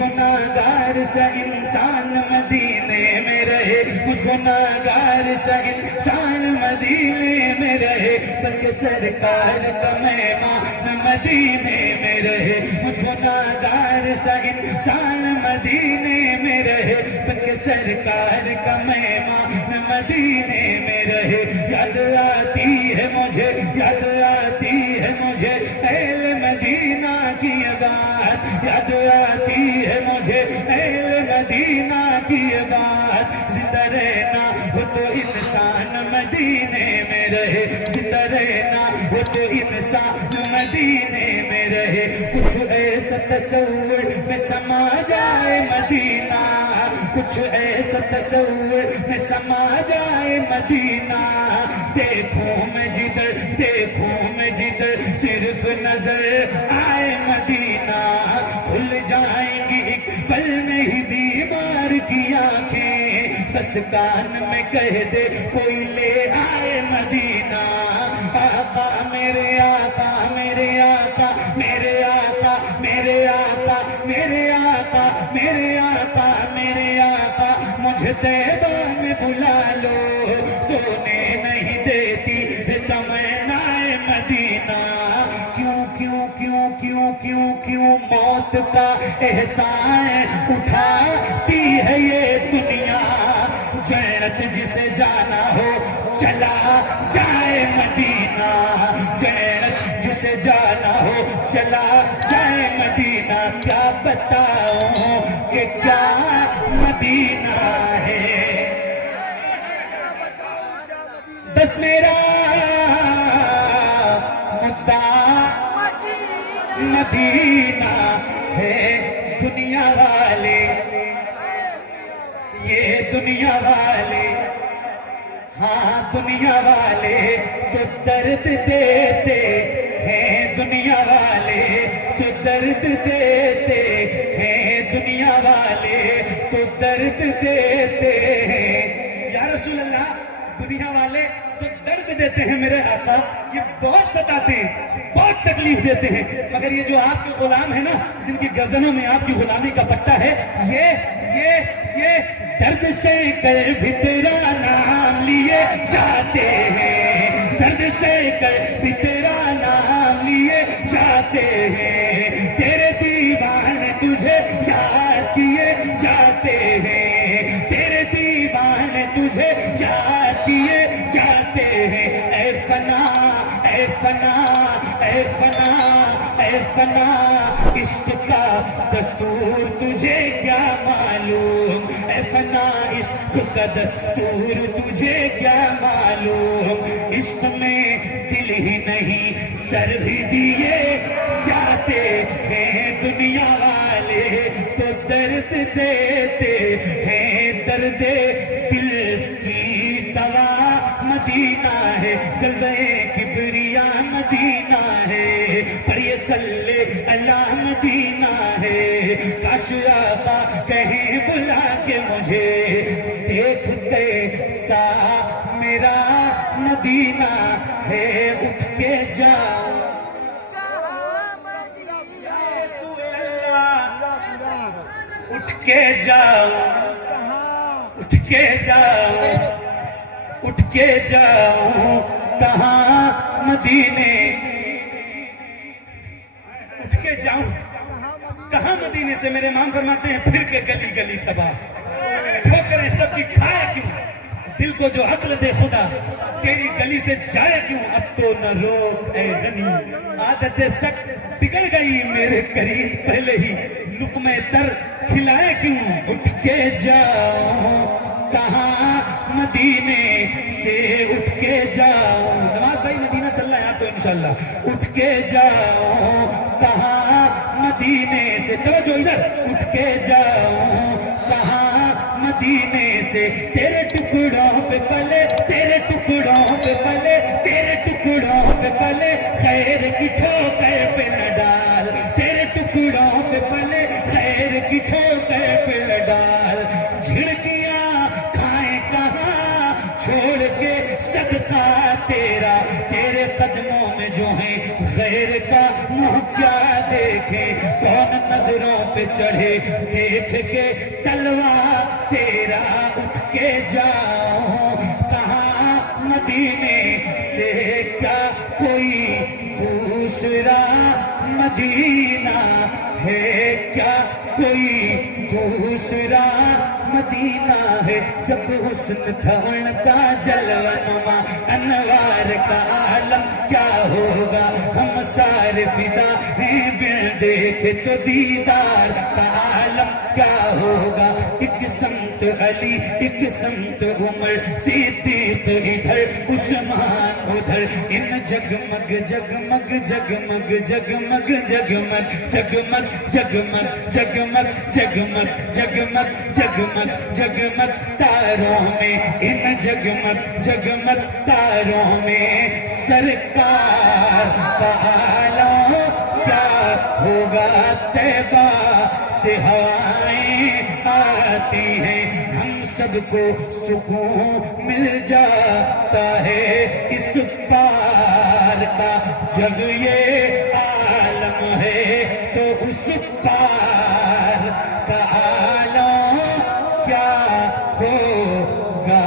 गुनाहगार सा इंसान मदीने में रहे, मुझ गुनाहगार सा इंसान मदीने में रहे, बल्कि सरकार का मेहमान मदीने में रहे, मुझ गुनाहगार सा इंसान मदीने में रहे, बल्कि सरकार का मेहमान मदीने में रहे। याद आती है मुझे, याद आती है मुझे अहले मदीना की बात, याद आती है मुझे अहले मदीना की बात। जिंदा रहना हो तो इंसान मदीने में रहे, जिंदा रहना हो तो इंसान मदीने में रहे। कुछ ऐसा तस्वीर में समा जाए मदीना, कुछ ऐसा तस्वीर में समा जाए मदीना। देखूं मैं जिधर, देखूं मैं जिधर, सिर्फ नजर आए मदीना। खुल जाएंगी एक पल में ही बीमार की आंखें, बस कान में कह दे कोई ले आए मदीना। आका मेरे आका, मेरे आका, मेरे आका, मेरे आका, मेरे आका, मेरे आका, मेरे आका, मुझे तैबा में बुला लो, सोने नहीं देती तमन्नाए मदीना। क्यों क्यों क्यों क्यों क्यों क्यों मौत का एहसान उठाती है ये दुनिया। जन्नत जिसे जाना हो चला जाए मदीना, जन्नत जिसे जाना हो चला जाए मदीना। क्या बताऊं कि क्या मदीना है, बस मेरा मुद्दा मदीना है। दुनिया वाले, ये दुनिया वाले, हाँ दुनिया वाले तो दर्द देते हैं, दुनिया वाले तो दर्द देते हैं, दुनिया वाले तो दर्द देते हैं। या रसूल अल्लाह, दुनिया वाले तो दर्द देते हैं मेरे आका, ये बहुत सताते हैं, बहुत तकलीफ देते हैं, मगर ये जो आपके गुलाम है ना, जिनकी गर्दनों में आपकी गुलामी का पट्टा है, ये दर्द से कर भी तेरा नाम लिए जाते हैं, दर्द से कर भी तेरा नाम लिए जाते हैं। तेरे दीवाने तुझे याद किए जाते हैं, तेरे दीवाने तुझे याद किए जाते हैं। ऐ फना, ऐ फना, ऐ फना, ऐ फना, इश्क का दस्तूर तुझे क्या मालूम। ऐ फना, इश्क का दस्तूर तुझे क्या मालूम। इश्क में दिल ही नहीं सर भी दिए जाते हैं, दुनिया वाले तो दर्द देते हैं। दर्द दिल की दवा मदीना है, जलवे किबरिया मदीना है, पर ये सल्ले अला मदीना है। काश आका कहीं बुला के मुझे देखते सा मेरा मदीना है, उठ के जाओ उठ के जाओ, उठ के जाओ, उठ के जाओ, कहाँ मदीने, उठ के जाऊं कहाँ मदीने से। मेरे इमाम फरमाते हैं फिर के गली गली तबाह, ठोकरें सबकी खाए क्यों, दिल को जो अक्ल दे खुदा तेरी गली से जाए क्यों। अब तो न रोक ऐ गनी, आदत सख्त बिगड़ गई मेरे करीब, पहले ही लुक़्मे तर खिलाए क्यों। उठ के जाओ कहाँ मदीने से, उठ के जाओ। नवाज भाई मदीना चल रहा है आप तो इंशाल्लाह। उठ के जाओ कहाँ मदीने से, तवज्जो इधर। उठ के जाओ कहाँ मदीने से, तेरे टुकड़ों पे पले, तेरे टुकड़ों पे पले, तेरे टुकड़ों पे पले, खैर की ठोकर पे न डाल, तेरे टुकड़ों पे पले, खैर की ठोकर पे न डाल। झिड़कियां खाए कहाँ छोड़ के सदका तेरा, तेरे कदमों में जो है गैर का मुंह क्या देखे। कौन नजरों पे चढ़े رہے دیکھ کے تلوا تیرا اٹھ کے جاؤں کہاں مدینے سے کیا کوئی دوسرا مدینہ ہے کیا کوئی دوسرا مدینہ ہے جب حسن تھا ان کا جلوہ نما انوار کا عالم کیا ہوگا ہم سارے فدا ہیں بن دیکھے تو دیدار کا عالم کیا ہوگا ایک سمت علی ایک سمت عمر صدیق ادھر عثمان ادھر ان جگمگ جگمگ جگمگ جگمگ جگمگ جگمگ جگمگ جگمگ جگمگ جگمگ جگمگ جگمگ تاروں میں ان جگمگ جگمگ تاروں میں سرکار کا عالم کیا ہوگا طیبہ سے ہوائیں آتی ہیں ہم سب کو سکون مل جاتا ہے اس پار کا جب یہ عالم ہے تو اس پار کا عالم کیا ہوگا